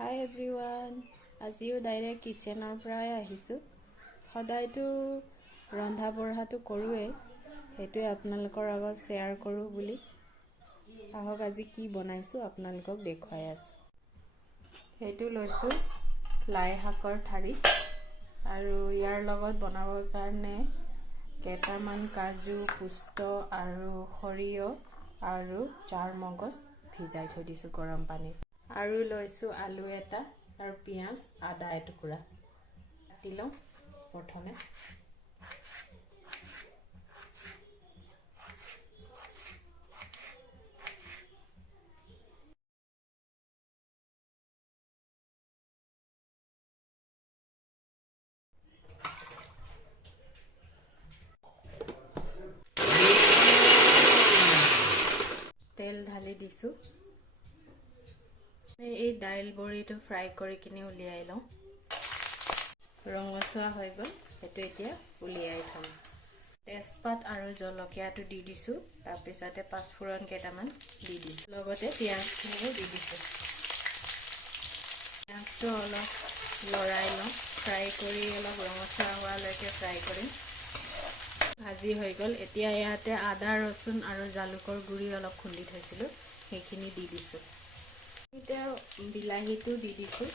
Hi everyone, আজিও direct কিচেনৰ পৰাই আহিছোঁ। সদায়তো ৰন্ধা বঢ়াটো কৰোৱে, সেইটোৱে আপোনালোকৰ আগত শ্বেয়াৰ কৰোঁ বুলি। আহক আজি কি বনাইছোঁ আপোনালোকক দেখুৱাই আছোঁ। সেইটো লৈছোঁ লাই শাকৰ ঠাৰি, আৰু ইয়াৰ লগত বনাবৰ কাৰণে কেইটামান কাজু, পুষ্ট আৰু সৰিয়হ আৰু চাৰ মগজ ভিজাই থৈ দিছোঁ গৰম পানীত। আৰু লৈছোঁ আলু এটা আৰু পিঁয়াজ, আদা এটুকুৰা কাটি লওঁ। প্ৰথমে তেল ঢালি দিছোঁ। এই দাইল বড়িটো ফ্ৰাই কৰি কিনে উলিয়াই লওঁ। ৰঙচুৱা হৈ গ'ল, সেইটো এতিয়া উলিয়াই থ'ম। তেজপাত আৰু জলকীয়াটো দি দিছোঁ, তাৰপিছতে পাঁচফোৰণ কেইটামান দি দিছোঁ, লগতে পিঁয়াজখিনিও দি দিছোঁ। পিঁয়াজটো অলপ লৰাই লওঁ, ফ্ৰাই কৰি অলপ ৰঙচুৱা হোৱালৈকে ফ্ৰাই কৰিম। ভাজি হৈ গ'ল, এতিয়া ইয়াতে আদা, ৰচুন আৰু জালুকৰ গুড়ি অলপ খুন্দি থৈছিলোঁ, সেইখিনি দি দিছোঁ। এতিয়া বিলাহীটো দি দিছোঁ।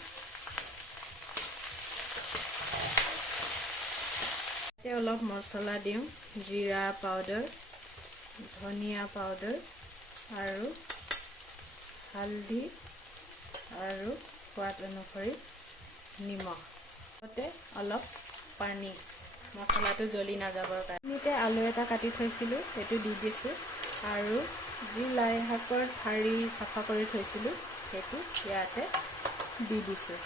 এতিয়া অলপ মছলা দিওঁ, জিৰা পাউডাৰ, ধনিয়া পাউডাৰ আৰু হালধি আৰু সোৱাদ অনুসৰি নিমখ, লগতে অলপ পানী, মছলাটো জ্বলি নাযাবৰ কাৰণে। এতিয়া আলু এটা কাটি থৈছিলোঁ, সেইটো দি দিছোঁ, আৰু যি লাই শাকৰ ঠাৰি চাফা কৰি থৈছিলোঁ সেইটো ইয়াতে দি দিছোঁ।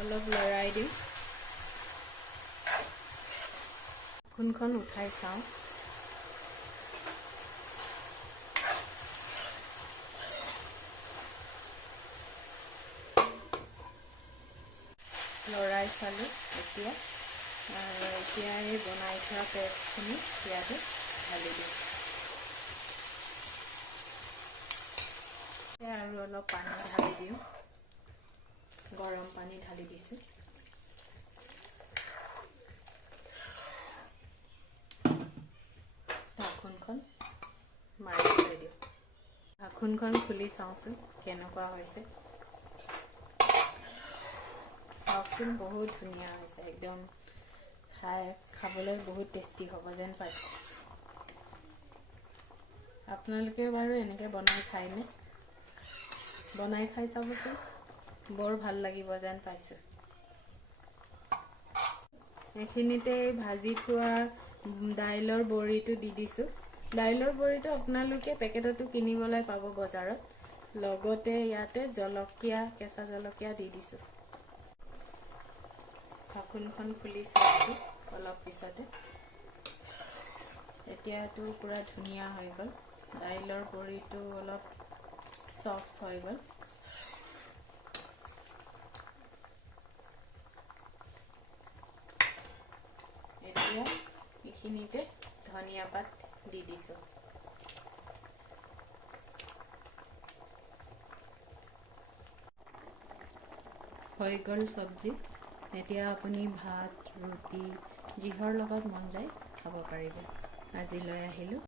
অলপ লৰাই দিওঁ, ঢাকোনখন উঠাই চাওঁ। লৰাই চালোঁ। এতিয়া এই বনাই থোৱা পেষ্টখিনি ইয়াতে ঢালি দিওঁ। আৰু অলপ পানী ঢালি দিওঁ, গৰম পানী ঢালি দিছোঁ। ঢাকোনখন মাৰি থৈ দিওঁ। ঢাকোনখন খুলি চাওঁচোন কেনেকুৱা হৈছে। চাওকচোন, বহুত ধুনীয়া হৈছে, একদম খাবলৈ বহুত টেষ্টি হ'ব যেন পাইছোঁ। আপোনালোকে বাৰু এনেকৈ বনাই খায়নে? বনাই খাই চাবচোন, বৰ ভাল লাগিব যেন পাইছোঁ। এইখিনিতে ভাজি থোৱা দাইলৰ বড়িটো দি দিছোঁ। দাইলৰ বড়িটো আপোনালোকে পেকেটতো কিনিবলৈ পাব বজাৰত। লগতে ইয়াতে জলকীয়া, কেঁচা জলকীয়া দি দিছোঁ। ঢাকোনখন খুলি চাইছোঁ অলপ পিছতে। এতিয়াতো পুৰা ধুনীয়া হৈ গ'ল, দাইলৰ বড়িটো অলপ চফ্ট হৈ গ'ল। এতিয়া এইখিনিতে ধনিয়া পাত দি দিছোঁ। হৈ গ'ল চব্জি। এতিয়া আপুনি ভাত, ৰুটি যিহৰ লগত মন যায় খাব পাৰিব। আজি লৈ আহিলোঁ।